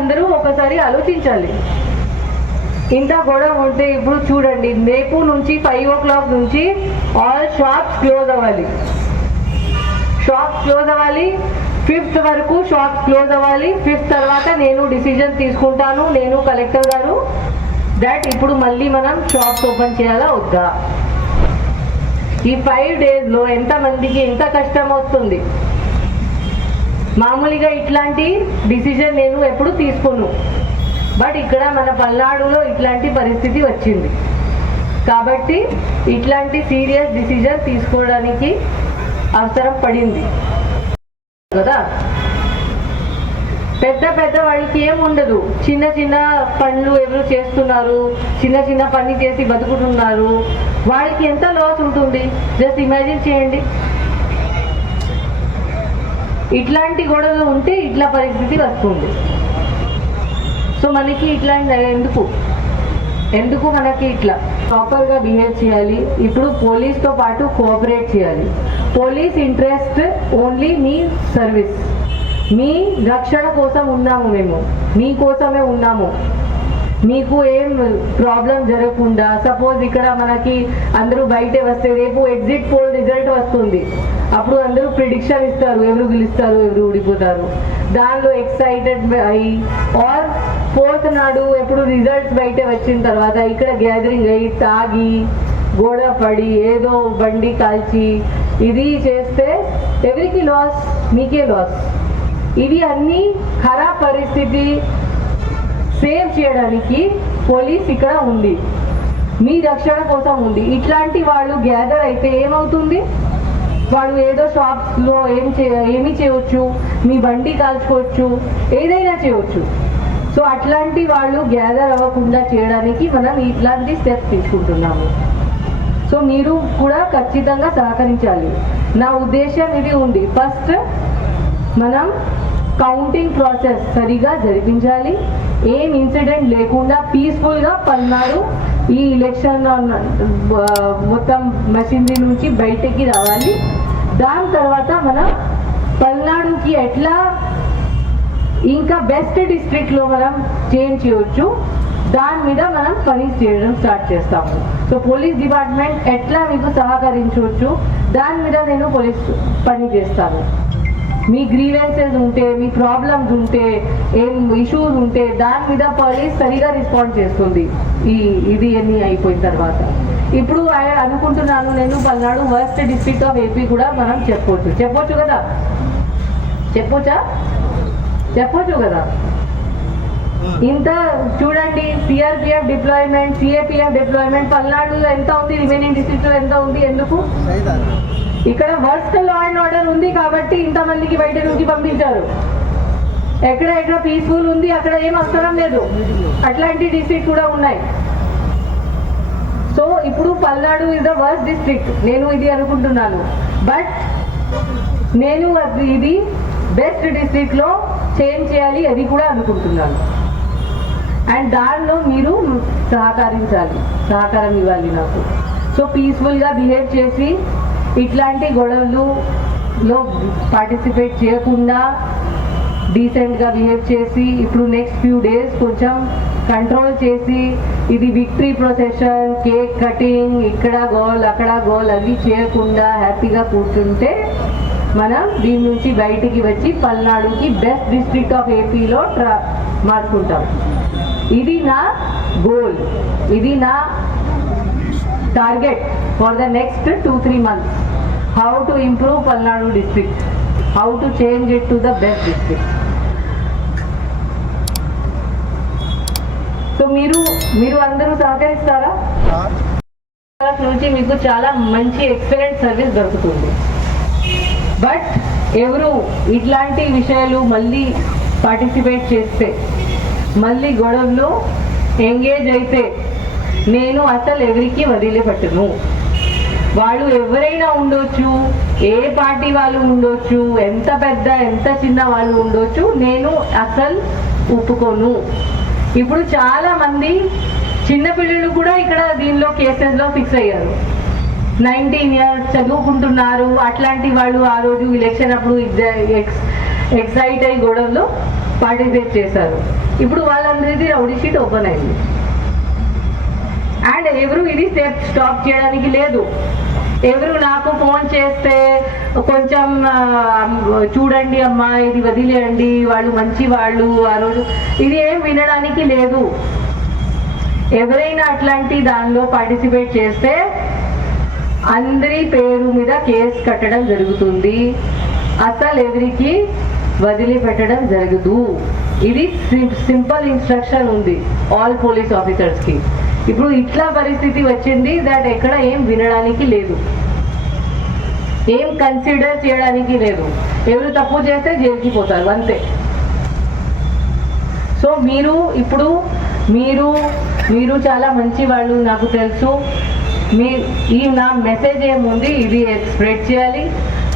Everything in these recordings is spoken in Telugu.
అందరూ ఒకసారి ఆలోచించాలి. ఇంత గొడవ ఉంటే ఇప్పుడు చూడండి రేపు నుంచి ఫైవ్ ఓ క్లాక్ నుంచి ఆల్ షాప్స్ క్లోజ్ అవ్వాలి. షాప్స్ క్లోజ్ అవ్వాలి. ఫిఫ్త్ వరకు షాప్స్ క్లోజ్ అవ్వాలి. ఫిఫ్త్ తర్వాత నేను డిసిజన్ తీసుకుంటాను నేను కలెక్టర్ గారు. దట్ ఇప్పుడు మళ్ళీ మనం షాప్స్ ఓపెన్ చేయాలా వద్దా? ఈ ఫైవ్ డేస్లో ఎంతమందికి ఎంత కష్టం వస్తుంది? మామూలుగా ఇట్లాంటి డిసిజన్ నేను ఎప్పుడు తీసుకోను. బట్ ఇక్కడ మన పల్నాడులో ఇట్లాంటి పరిస్థితి వచ్చింది. కాబట్టి ఇట్లాంటి సీరియస్ డిసిజన్ తీసుకోవడానికి అవసరం పడింది. కదా? పెద్ద పెద్ద వాళ్ళకి ఏం ఉండదు. చిన్న చిన్న పనులు ఎవరు చేస్తున్నారు? చిన్న చిన్న పని చేసి బతుకుతున్నారు. వాళ్ళకి ఎంత లాస్ ఉంటుంది? జస్ట్ ఇమాజిన్ చేయండి. ఇట్లాంటి గొడవలు ఉంటే ఇట్లా పరిస్థితి వస్తుంది. సో మనకి ఇట్లాంటి ఎందుకు? ఎందుకు మనకి ఇట్లా? ప్రాపర్గా బిహేవ్ చేయాలి. ఇప్పుడు పోలీస్తో పాటు కోఆపరేట్ చేయాలి. పోలీస్ ఇంట్రెస్ట్ ఓన్లీ మీ సర్వీస్. మీ రక్షణ కోసం ఉన్నాము మేము. మీ కోసమే ఉన్నాము. మీకు ఏం ప్రాబ్లం జరగకుండా సపోజ్ ఇక్కడ మనకి అందరూ బయటే వస్తే రేపు ఎగ్జిట్ పోల్ రిజల్ట్ వస్తుంది. అప్పుడు అందరూ ప్రిడిక్షన్ ఇస్తారు ఎవరు గెలుస్తారు ఎవరు ఊడిపోతారు దానిలో ఎక్సైటెడ్ అయ్యి ఆర్ ఫోర్త్ నాడు ఎప్పుడు రిజల్ట్స్ బయట వచ్చిన తర్వాత ఇక్కడ గ్యాదరింగ్ అయ్యి తాగి గోడ పడి ఏదో బండి కాల్చి ఇది చేస్తే ఎవరికి లాస్ మీకే లాస్ ఇవి అన్ని ఖరాబ్ పరిస్థితి సేవ్ చేయడానికి పోలీస్ ఇక్కడ ఉంది. మీ రక్షణ కోసం ఉంది. ఇట్లాంటి వాళ్ళు గ్యాదర్ అయితే ఏమవుతుంది? వాడు ఏదో షాప్స్లో ఏం చే ఏమి చేయవచ్చు మీ బండి కాల్చుకోవచ్చు? ఏదైనా చేయవచ్చు సో అట్లాంటి వాళ్ళు గ్యాదర్ అవ్వకుండా చేయడానికి మనం ఇట్లాంటి స్టెప్స్ తీసుకుంటున్నాము. సో మీరు కూడా ఖచ్చితంగా సహకరించాలి. నా ఉద్దేశం ఇది ఉంది. ఫస్ట్ మనం కౌంటింగ్ ప్రాసెస్ సరిగా జరిపించాలి. ఏం ఇన్సిడెంట్ లేకుండా పీస్ఫుల్గా పల్నాడు ఈ ఎలక్షన్ మొత్తం మషినరీ నుంచి బయటికి రావాలి. దాని తర్వాత మనం పల్నాడుకి ఎట్లా ఇంకా బెస్ట్ డిస్ట్రిక్ట్లో మనం చేంజ్ చేయవచ్చు దాని మీద మనం పని చేయడం స్టార్ట్ చేస్తాము. సో పోలీస్ డిపార్ట్మెంట్ ఎట్లా మీకు సహకరించవచ్చు దాని మీద నేను పోలీస్ పని చేస్తాను. మీ గ్రీవెన్సెస్ ఉంటే మీ ప్రాబ్లమ్స్ ఉంటే ఏం ఇష్యూస్ ఉంటే దాని మీద పోలీస్ సరిగా రెస్పాండ్ చేస్తుంది. ఈ ఇది అన్ని అయిపోయిన తర్వాత. ఇప్పుడు అనుకుంటున్నాను నేను Palnadu worst district of AP కూడా మనం చెప్పొచ్చు. చెప్పొచ్చు కదా? చెప్పొచ్చా? చెప్పొచ్చు కదా? ఇంత చూడండి సిఆర్పిఎఫ్ డిప్లాయ్మెంట్ సిఏపిఎఫ్ డిప్లాయ్మెంట్ పల్నాడులో ఎంత ఉంది రిమైనింగ్ డిస్ట్రిక్ట్ ఎంత ఉంది ఎందుకు? ఇక్కడ వర్స్ట్ లా అండ్ ఆర్డర్ ఉంది కాబట్టి ఇంతమందికి బయట నుంచి పంపించారు. ఎక్కడ ఎక్కడ పీస్ఫుల్ ఉంది అక్కడ ఏం అవసరం లేదు. అట్లాంటి డిస్ట్రిక్ట్ కూడా ఉన్నాయి. సో ఇప్పుడు Palnadu is the worst district నేను ఇది అనుకుంటున్నాను. బట్ నేను అది- ఇది బెస్ట్ డిస్ట్రిక్ట్లో చేంజ్ చేయాలి అది కూడా అనుకుంటున్నాను. అండ్ దానిలో మీరు సహకరించాలి సహకారం ఇవ్వాలి నాకు. సో పీస్ఫుల్గా బిహేవ్ చేసి ఇట్లాంటి గొడవలు లో పార్టిసిపేట్ చేయకుండా డీసెంట్గా బిహేవ్ చేసి ఇప్పుడు నెక్స్ట్ ఫ్యూ డేస్ కొంచెం కంట్రోల్ చేసి ఇది విక్టరీ ప్రొసెషన్ కేక్ కటింగ్ ఇక్కడ గోల్ అక్కడ గోల్ అవి చేయకుండా హ్యాపీగా కూర్చుంటే మనం దీని నుంచి బయటికి వచ్చి పల్నాడుకి బెస్ట్ డిస్ట్రిక్ట్ ఆఫ్ ఏపీలో ట్రా మార్చుకుంటాం. ఇది నా గోల్. ఇది నా target for the next two three months how to improve Palnadu district how to change it to the best district so మీరు మీరు అందరూ సహకరిస్తారా? నుంచి మీకు చాలా మంచి ఎక్సలెంట్ సర్వీస్ దొరుకుతుంది. బట్ ఎవరు ఇట్లాంటి విషయాలు మళ్ళీ పార్టిసిపేట్ చేస్తే మళ్ళీ గొడవలో ఎంగేజ్ అయితే నేను అసలు ఎవరికి వదిలిపెట్టను. వాళ్ళు ఎవరైనా ఉండొచ్చు ఏ పార్టీ వాళ్ళు ఉండొచ్చు ఎంత పెద్ద ఎంత చిన్న వాళ్ళు ఉండొచ్చు నేను అసలు ఒప్పుకోను. ఇప్పుడు చాలా మంది చిన్నపిల్లలు కూడా ఇక్కడ దీనిలో కేసెస్లో ఫిక్స్ అయ్యారు. నైన్టీన్ ఇయర్స్ చదువుకుంటున్నారు అట్లాంటి వాళ్ళు ఆ రోజు ఎలక్షన్ అప్పుడు ఎక్స్ ఎక్సైట్ అయ్యి గొడవలో పార్టిసిపేట్ చేశారు. ఇప్పుడు వాళ్ళందరిది రౌడీ షీట్ ఓపెన్ అయింది. అండ్ ఎవరు ఇది సేఫ్ స్టాప్ చేయడానికి లేదు. ఎవరు నాకు ఫోన్ చేస్తే కొంచెం చూడండి అమ్మా ఇది వదిలేయండి వాళ్ళు మంచి వాళ్ళు ఆ రోజు ఇది ఏం వినడానికి లేదు. ఎవరైనా అట్లాంటి దానిలో పార్టిసిపేట్ చేస్తే అందరి పేరు మీద కేసు కట్టడం జరుగుతుంది. అసలు ఎవరికి వదిలిపెట్టడం జరగదు. ఇది సింపుల్ ఇన్స్ట్రక్షన్ ఉంది ఆల్ పోలీస్ ఆఫీసర్స్కి. ఇప్పుడు ఇట్లా పరిస్థితి వచ్చింది దట్ ఎక్కడ ఏం వినడానికి లేదు. ఏం కన్సిడర్ చేయడానికి లేదు. ఎవరు తప్పు చేస్తే జైలుకి పోతారు అంతే. సో మీరు ఇప్పుడు మీరు మీరు చాలా మంచి వాళ్ళు నాకు తెలుసు. మీ ఈ నా మెసేజ్ ఏముంది? ఇది స్ప్రెడ్ చేయాలి.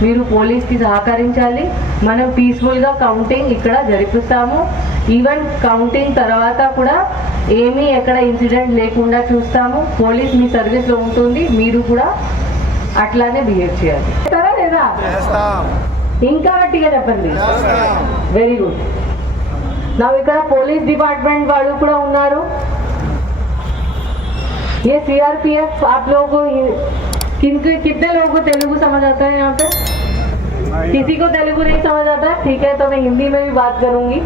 మీరు పోలీస్కి సహకరించాలి. మనం పీస్ఫుల్గా కౌంటింగ్ ఇక్కడ జరిపిస్తాము. ఈవెన్ కౌంటింగ్ తర్వాత కూడా ఏమీ ఎక్కడ ఇన్సిడెంట్ లేకుండా చూస్తాము. పోలీస్ మీ సర్వీస్లో ఉంటుంది. మీరు కూడా అట్లానే బిహేవ్ చేయాలి. లేదా? ఇంకా గట్టిగా చెప్పండి. వెరీ గుడ్ నా ఇక్కడ పోలీస్ డిపార్ట్మెంట్ వాళ్ళు కూడా ఉన్నారు. ఏ సిఆర్పిఎఫ్ ఆప్ లోగో కింద किन తెలుగు लोगों को तेलुगु किसी को तेलुगु नहीं समझ आता, ठीक है तो मैं हिंदी में भी बात करूँगी।